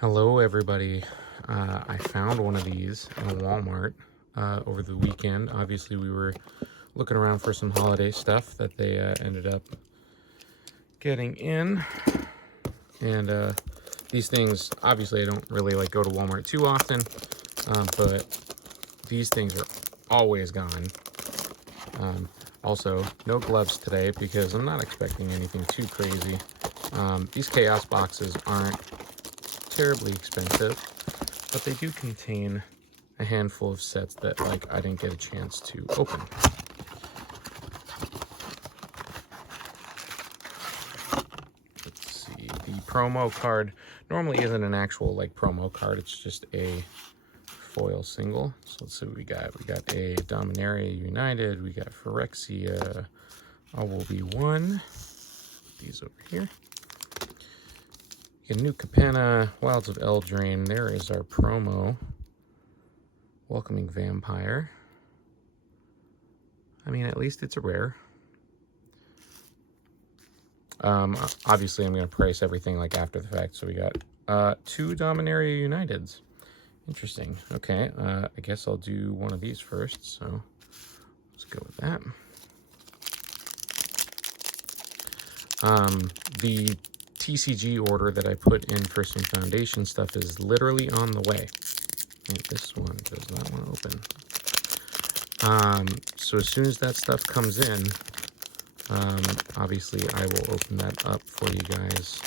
Hello, everybody. I found one of these in a Walmart over the weekend. Obviously, we were looking around for some holiday stuff that they ended up getting in. And these things, obviously, I don't really like go to Walmart too often, but these things are always gone. Also, no gloves today because I'm not expecting anything too crazy. These chaos boxes aren't terribly expensive, but they do contain a handful of sets that I didn't get a chance to open. Let's see, the promo card normally isn't an actual promo card, it's just a foil single. So let's see what we got. We got a Dominaria United, we got Phyrexia, All Will Be One. Put these over here. A New Capenna, Wilds of Eldraine. There is our promo. Welcoming Vampire. I mean, at least it's a rare. Obviously, I'm going to price everything after the fact. So we got 2 Dominaria Uniteds. Interesting. Okay, I guess I'll do one of these first. So let's go with that. The TCG order that I put in for some foundation stuff is literally on the way. And this one does not want to open. So as soon as that stuff comes in, obviously I will open that up for you guys.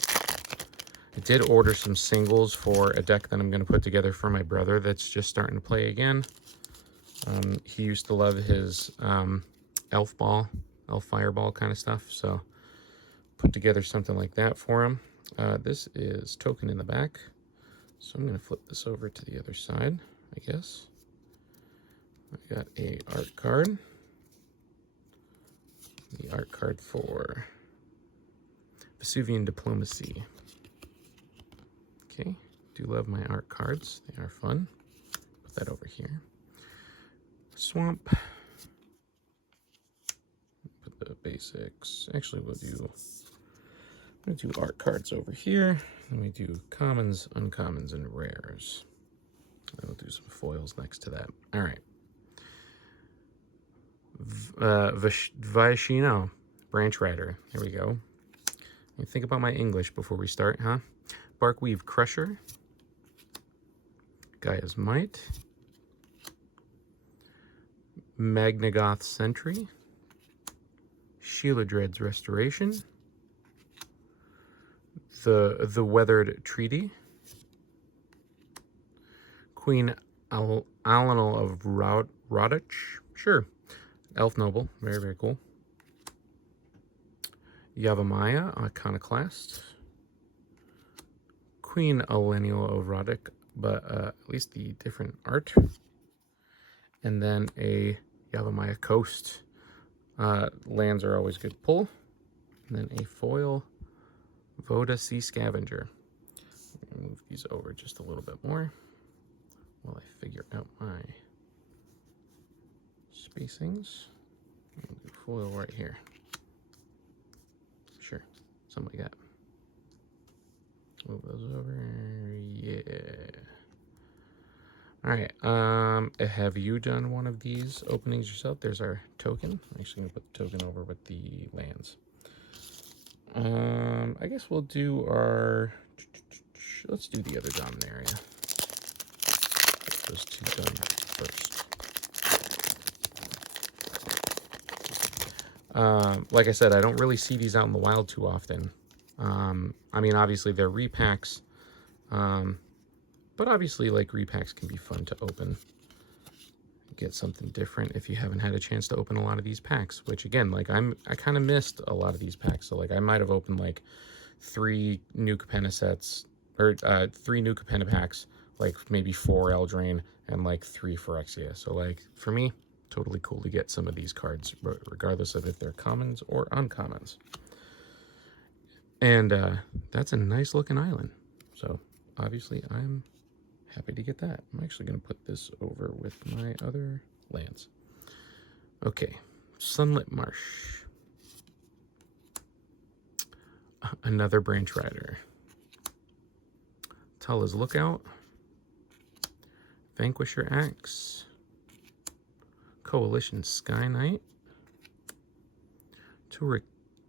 I did order some singles for a deck that I'm going to put together for my brother that's just starting to play again. He used to love his elf fireball kind of stuff, so put together something like that for him. This is token in the back, so I'm going to flip this over to the other side, I guess. I got a art card. The art card for Vesuvian Diplomacy. Okay, do love my art cards. They are fun. Put that over here. Swamp. Put the basics. Actually, we'll do art cards over here. Then we do commons, uncommons, and rares. And we'll do some foils next to that. All right. Vaishino, Branch Rider. Here we go. Think about my English before we start, huh? Barkweave Crusher. Gaia's Might. Magnagoth Sentry. Sheila-Dread's Restoration. The Weathered Treaty. Queen Alanal of Rodich. Sure. Elf Noble. Very, very cool. Yavimaya, Iconoclast. Queen Alenial of Roddick, but at least the different art. And then a Yavimaya Coast. Lands are always good pull. And then a foil Voda Sea Scavenger. Move these over just a little bit more while I figure out my spacings. Foil right here. Sure, something like that. Move those over. Yeah. All right. Have you done one of these openings yourself? There's our token. I'm actually gonna put the token over with the lands. I guess we'll do our. Let's do the other Dominaria. Get those 2 done first. Like I said, I don't really see these out in the wild too often. I mean, obviously they're repacks, but obviously repacks can be fun to open. Get something different if you haven't had a chance to open a lot of these packs, which again, I kind of missed a lot of these packs. So I might have opened 3 New Capenna sets, or 3 New Capenna packs, maybe 4 Eldraine and 3 Phyrexia. So for me, totally cool to get some of these cards, regardless of if they're commons or uncommons. And that's a nice looking island. So obviously I'm happy to get that. I'm actually going to put this over with my other lands. Okay, Sunlit Marsh. Another Branch Rider. Valhalla's Lookout, Vanquisher Axe, Coalition Sky Knight, Turek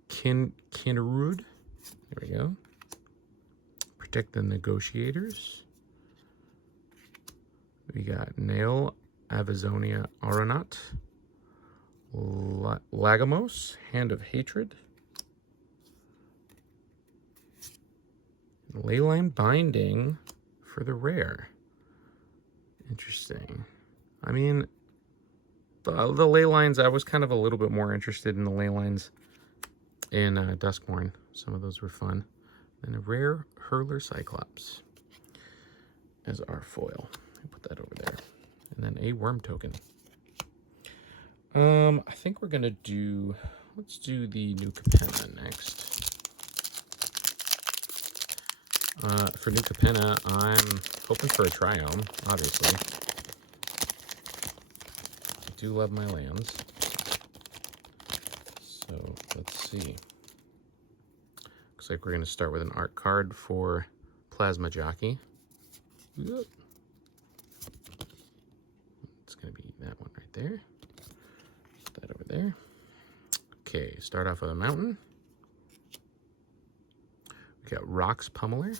Kinnerud, there we go, Protect the Negotiators, we got Nail, Avazonia Aeronaut, Lagomos, Hand of Hatred, Leyline Binding for the rare. Interesting. I mean, the ley lines, I was kind of a little bit more interested in the ley lines in Duskmourn. Some of those were fun. And a rare Hurler Cyclops as our foil. Put that over there. And then a worm token. I think we're gonna do, let's do the New Capenna next. For New Capenna, I'm hoping for a Triome, obviously. I do love my lands. So, let's see. Looks like we're going to start with an art card for Plasma Jockey. It's going to be that one right there. Put that over there. Okay, start off with a mountain. We got Rocks Pummeler,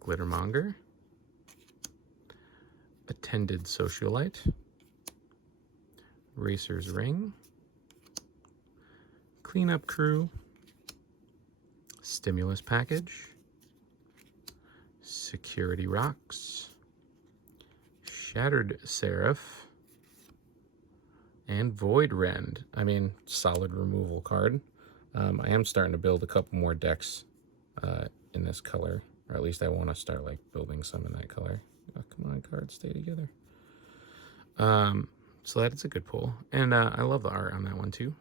Glittermonger, Attended Socialite, Racer's Ring, Cleanup Crew, Stimulus Package, Security Rocks, Shattered Seraph, and Void Rend. I mean, solid removal card. I am starting to build a couple more decks in this color, or at least I want to start like building some in that color. Oh, come on, cards, stay together. So that's a good pull, and I love the art on that one too.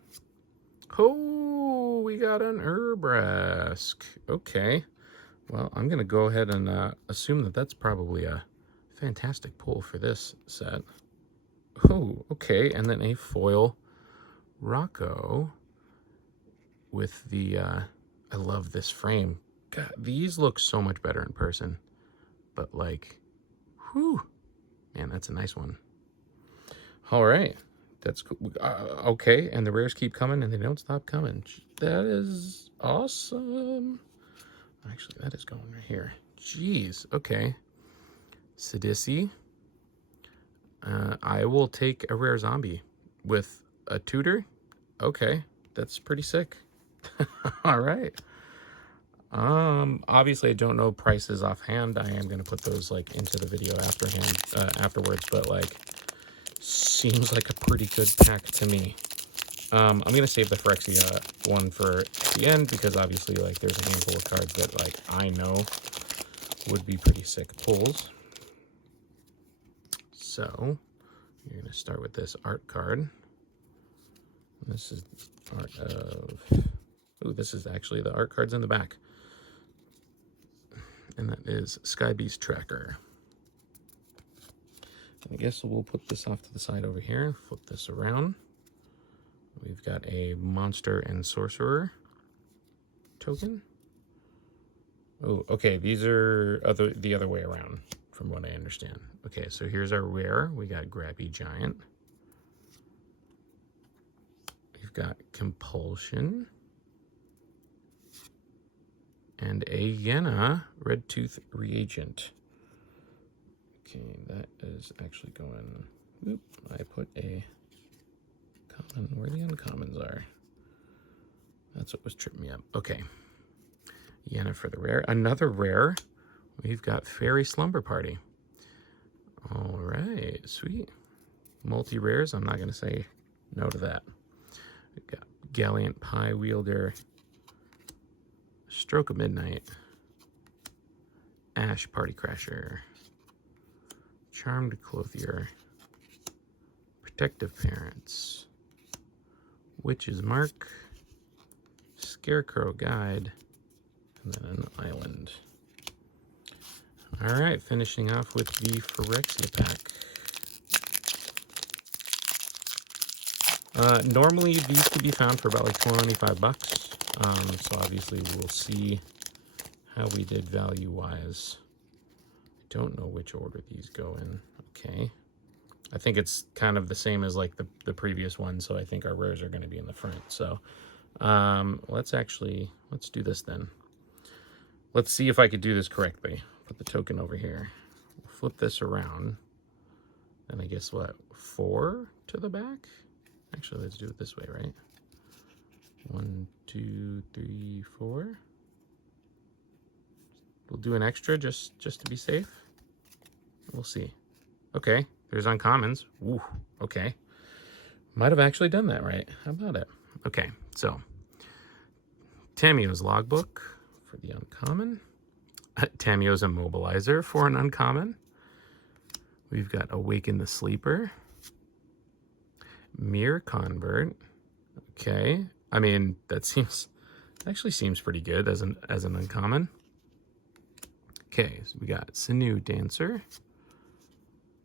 Oh, we got an Urbrask. Okay, well, I'm gonna go ahead and assume that that's probably a fantastic pull for this set. Oh, okay, and then a foil Rocco with the, I love this frame. God, these look so much better in person, but like, whew, man, that's a nice one. All right, that's cool. Okay, and the rares keep coming and they don't stop coming. That is awesome. Actually, that is going right here. Jeez, okay. Sidisi. I will take a rare zombie with a tutor. Okay, that's pretty sick. All right. Obviously I don't know prices offhand. I am going to put those like into the video afterwards, but like seems like a pretty good pack to me. I'm going to save the Phyrexia one for the end because obviously like there's a handful of cards that like I know would be pretty sick pulls. So you're going to start with this art card. This is art of, oh, this is actually the art cards in the back. And that is Sky Beast Tracker. I guess we'll put this off to the side over here, flip this around. We've got a Monster and Sorcerer token. Oh, okay, these are the other way around, from what I understand. Okay, so here's our rare. We got Grabby Giant. We've got Compulsion. And a Yenna Red Tooth Reagent. Okay, that is actually going... Oop, I put a common where the uncommons are. That's what was tripping me up. Okay. Yenna for the rare. Another rare. We've got Fairy Slumber Party. All right, sweet. Multi-rares. I'm not going to say no to that. We've got Gallant Pie Wielder, Stroke of Midnight, Ash Party Crasher, Charmed Clothier, Protective Parents, Witch's Mark, Scarecrow Guide, and then an Island. All right, finishing off with the Phyrexia pack. Normally these could be found for about like $25. So obviously we'll see how we did value-wise. I don't know which order these go in. Okay. I think it's kind of the same as like the previous one, so I think our rares are going to be in the front. So let's do this then. Let's see if I could do this correctly. Put the token over here. Flip this around. And I guess what? 4 to the back? Actually, let's do it this way, right? 1, 2, 3, 4. We'll do an extra just to be safe. We'll see. Okay, there's uncommons. Ooh, okay. Might have actually done that right. How about it? Okay, so Tamiyo's Logbook for the uncommon. Tamiyo's Immobilizer for an uncommon. We've got Awaken the Sleeper. Mirror Convert. Okay. I mean, that actually seems pretty good as an uncommon. Okay, so we got Sinew Dancer.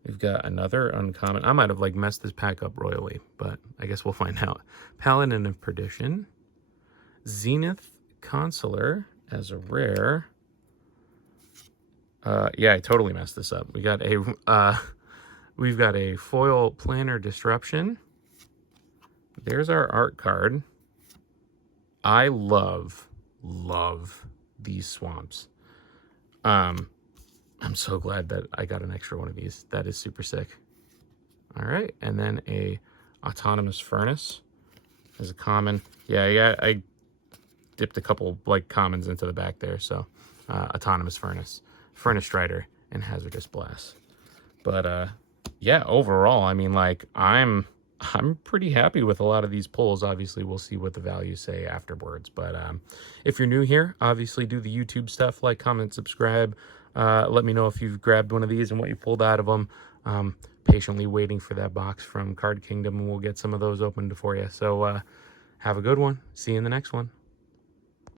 We've got another uncommon. I might have like messed this pack up royally, but I guess we'll find out. Paladin of Perdition. Zenith Consular as a rare. Yeah, I totally messed this up. We've got a foil Planner Disruption. There's our art card. I love these swamps. I'm so glad that I got an extra one of these. That is super sick. All right, and then a Autonomous Furnace as a common. Yeah, I dipped a couple like commons into the back there. So Autonomous Furnace, Furnace Strider, and Hazardous Blast. But yeah, overall, I mean, like I'm pretty happy with a lot of these pulls. Obviously, we'll see what the values say afterwards. But if you're new here, obviously do the YouTube stuff, like, comment, subscribe. Let me know if you've grabbed one of these and what you pulled out of them. Patiently waiting for that box from Card Kingdom, and we'll get some of those opened for you. So have a good one. See you in the next one.